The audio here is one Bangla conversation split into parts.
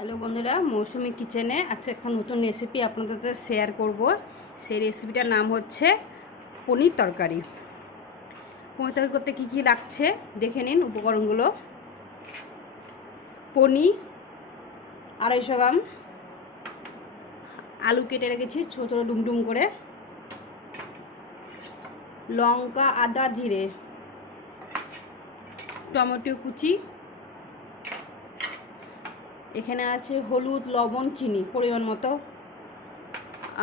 হ্যালো বন্ধুরা, মৌসুমি কিচেনে আজকে একটা নতুন রেসিপি আপনাদের সাথে শেয়ার করব। সেই রেসিপিটার নাম হচ্ছে পনির তরকারি। পনির তরকারি করতে কী কী লাগছে দেখে নিন উপকরণগুলো। পনির 250 গ্রাম, আলু কেটে রেখেছি ছোটো ছোটো ডুমডুম করে, লঙ্কা আদা জিরে, টমেটো কুচি, এখানে আছে হলুদ লবণ চিনি পরিমাণ মতো,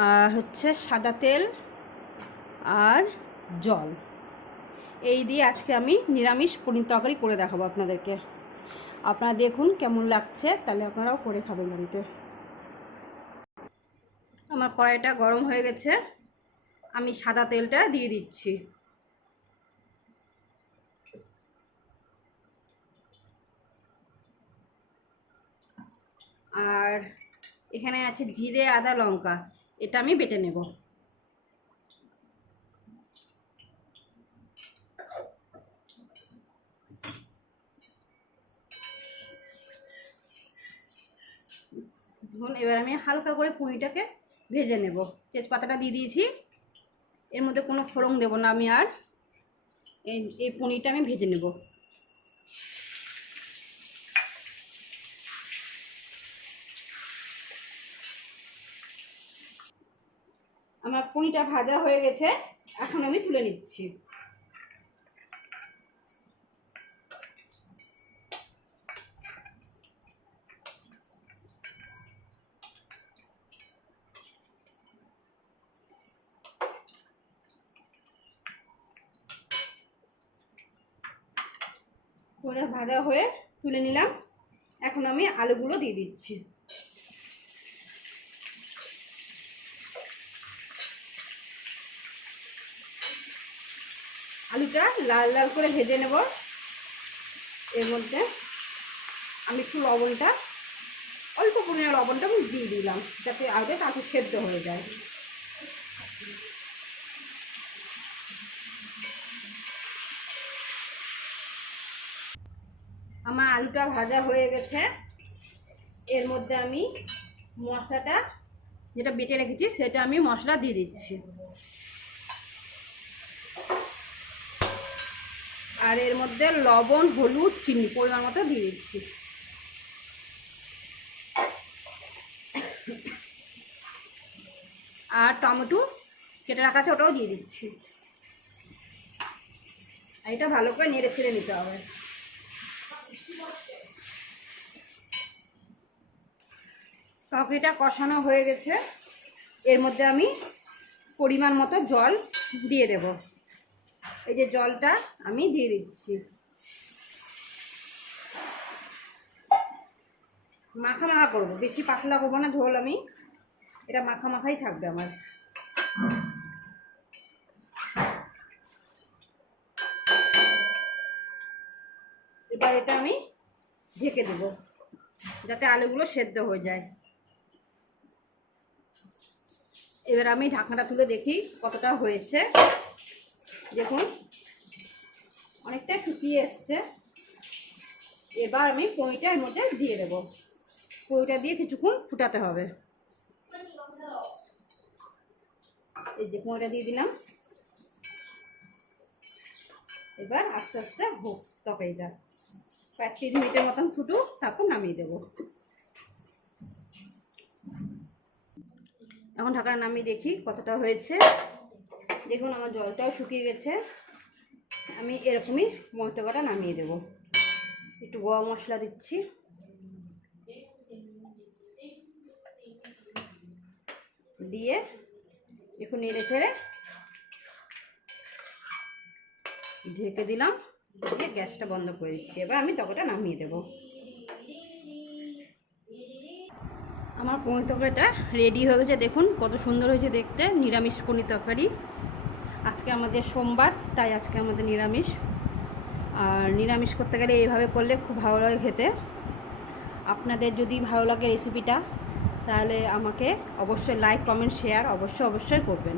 আর হচ্ছে সাদা তেল আর জল। এই দিয়ে আজকে আমি নিরামিষ পনির তরকারি করে দেখাবো আপনাদেরকে। আপনারা দেখুন কেমন লাগছে, তাহলে আপনারাও করে খাবেন বাড়িতে। আমার কড়াইটা গরম হয়ে গেছে, আমি সাদা তেলটা দিয়ে দিচ্ছি। আর এখানে আছে জিরে আদা লঙ্কা, এটা আমি বেটে নেব। এবার আমি হালকা করে পনিরটাকে ভেজে নেব। তেজপাতাটা দিয়ে দিয়েছি, এর মধ্যে কোনো ফোড়ন দেব না আমি। আর এই পনিরটা আমি ভেজে নেব। আমার পনিরটা ভাজা হয়ে গেছে, এখন আমি তুলে নিচ্ছি। পনিরটা ভাজা হয়ে তুলে নিলাম, এখন আমি আলুগুলো দিয়ে দিচ্ছি। আলুটা লাল লাল করে ভেজে নেব। এর মধ্যে আমি একটু লবণটা, অল্প পরিমাণে লবণটা আমি দিয়ে দিলাম, যাতে আলুটা তাড়াতাড়ি সেদ্ধ হয়ে যায়। আমার আলুটা ভাজা হয়ে গেছে, এর মধ্যে আমি মশলাটা যেটা বেটে রেখেছি সেটা আমি মশলা দিয়ে দিচ্ছি। আর এর মধ্যে লবণ হলুদ চিনি পরিমাণ মতো দিয়ে দিচ্ছি। আর টমেটো কেটে রাখা আছে ওটাও দিয়ে দিচ্ছি। আর এটা ভালো করে নেড়ে ছেড়ে নিতে হবে। তরকারিটা কষানো হয়ে গেছে, এর মধ্যে আমি পরিমাণ মতো জল দিয়ে দেব। এই যে জলটা আমি দিয়ে দিচ্ছি। মাখা মাখা করবো, বেশি পাতলা করবো না ঝোল, আমি এটা মাখা মাখাই থাকবে আমার। এবার এটা আমি ঢেকে দেব, যাতে আলুগুলো সেদ্ধ হয়ে যায়। এবার আমি ঢাকনাটা তুলে দেখি কতটা হয়েছে। দেখুন অনেকটা শুকিয়ে এসছে। এবার আমি পনিরটা এর মধ্যে দিয়ে দেবো। পনিরটা দিয়ে কিছুক্ষণ ফুটাতে হবে। এই যে পনিরটা দিয়ে দিলাম। এবার আস্তে আস্তে হোক তরকারিটা, 5-3 মিনিটের মতন ফুটুক, তারপর নামিয়ে দেবো। এখন ঢাকা নামিয়ে দেখি কতটা হয়েছে। দেখুন আমার জলটাও শুকিয়ে গেছে। আমি এরকমই মশলাটা নামিয়ে দেব। একটু গোয়া মশলা দিচ্ছি, দিয়ে একটু নেড়ে ছেড়ে ঢেকে দিলাম, দিয়ে গ্যাসটা বন্ধ করে দিচ্ছি। এবার আমি তরকারিটা নামিয়ে দেব। আমার পনির তরকারিটা রেডি হয়ে গেছে। দেখুন কত সুন্দর হয়েছে দেখতে, নিরামিষ পনির তরকারি। আজকে আমাদের সোমবার, তাই আজকে আমাদের নিরামিষ। আর নিরামিষ করতে গেলে এইভাবে করলে খুব ভালো লাগে খেতে। আপনাদের যদি ভালো লাগে রেসিপিটা, তাহলে আমাকে অবশ্যই লাইক কমেন্ট শেয়ার অবশ্যই করবেন।